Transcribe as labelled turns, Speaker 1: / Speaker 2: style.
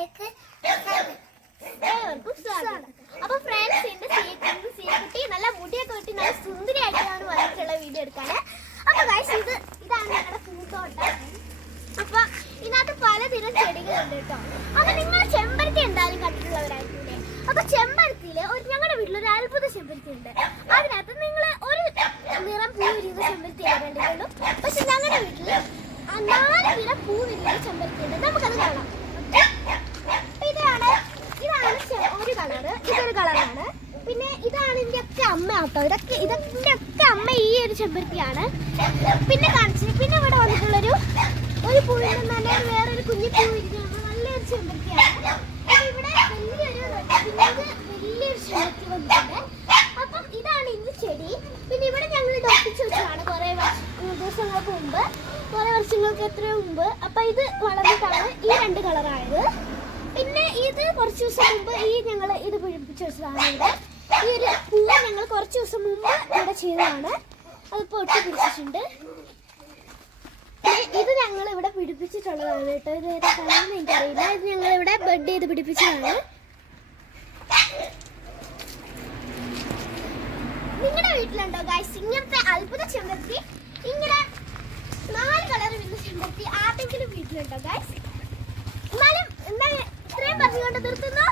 Speaker 1: താഴേക്ക്
Speaker 2: അപ്പൊ ഫ്രണ്ട്സ് എന്റെ സീക്കുട്ടി? നല്ല മുടിയൊക്കെ വെട്ടി നല്ല സുന്ദരിയായിട്ടാണ് വന്നിട്ടുള്ള വീഡിയോ എടുക്കാന്. അപ്പൊ ഗൈസ് ഇത് ഇതാണ് ഞങ്ങളുടെ പൂന്തോട്ടം. അപ്പൊ ഇതിനകത്ത് പലതരം ചെടികളുണ്ട് കേട്ടോ. അപ്പൊ നിങ്ങൾ ചെമ്പരത്തി എന്തായാലും കണ്ടിട്ടുള്ളവരായിട്ടില്ലേ അപ്പൊ ചെമ്പരത്തിയിൽ ഒരു ഞങ്ങളുടെ വീട്ടിൽ ഒരു അത്ഭുത ചെമ്പരത്തി ഉണ്ട്. അതിനകത്ത് നിങ്ങൾ ഒരു നിറം പൂ വിരിയുന്ന ചെമ്പരത്തി കണ്ടിട്ടുള്ളൂ. പക്ഷെ ഞങ്ങളുടെ വീട്ടിൽ നാല് നിറം പൂ വിരിയുന്ന ചെമ്പരത്തി ഉണ്ട്. നമുക്കത് കാണാം. ഇതിന്റെ അമ്മ ആട്ടോ ഇതൊക്കെ ഇതൊക്കെ ഒക്കെ അമ്മ ഈ ഒരു ചെമ്പരത്തിയാണ്. പിന്നെ കാണിച്ചത് പിന്നെ ഇവിടെ വന്നിട്ടുള്ളൊരു ഒരു പൂവിന്റെ നല്ല വേറൊരു കുഞ്ഞു പൂ ഇരിക്കുന്ന. നല്ലൊരു ചെമ്പരത്തിയാണ്. ഇവിടെ വലിയൊരു വലിയൊരു ചെമ്പരത്തി വന്നിട്ടുണ്ട്. അപ്പം ഇതാണ് ഇന്ന് ചെടി. പിന്നെ ഇവിടെ ഞങ്ങൾ ഇത് ഒപ്പിച്ച് വെച്ചതാണ് കുറെ ദിവസങ്ങൾക്ക് മുമ്പ്. കുറെ വർഷങ്ങൾക്ക് എത്രയോ മുമ്പ്. അപ്പൊ ഇത് വളർന്നിട്ടാണ് ഈ രണ്ട് കളറായത്. പിന്നെ ഇത് കുറച്ച് ദിവസം മുമ്പ് ഈ ഞങ്ങൾ ഇത് പിടിപ്പിച്ച് വെച്ചതാണ് ഇവിടെ. ഈ ഒരു പൂവ് ഞങ്ങൾ കുറച്ച് ദിവസം മുമ്പ് ഇവിടെ ചെയ്തതാണ്. അത് പൊട്ടി പിടിച്ചിട്ടുണ്ട്. ഇത് ഞങ്ങൾ ഇവിടെ പിടിപ്പിച്ചിട്ടുള്ളതാണ് കേട്ടോ. ഇത് വേറെ കളറെന്ന് എനിക്കറിയില്ല. ഇത് ഞങ്ങൾ ഇവിടെ ബെഡ് ചെയ്ത് പിടിപ്പിച്ചതാണ്. നിങ്ങളുടെ വീട്ടിലുണ്ടോ ഗായ്സ് ഇങ്ങനത്തെ അത്ഭുത ചെമ്പരത്തി ഇങ്ങനെ നാല് കളർ വരുന്ന ചെമ്പരത്തി ആർക്കെങ്കിലും വീട്ടിലുണ്ടോ ഗായ്സ് എന്നാലും എന്താ ഇത്രയും പറഞ്ഞുകൊണ്ട് നിർത്തുന്നു.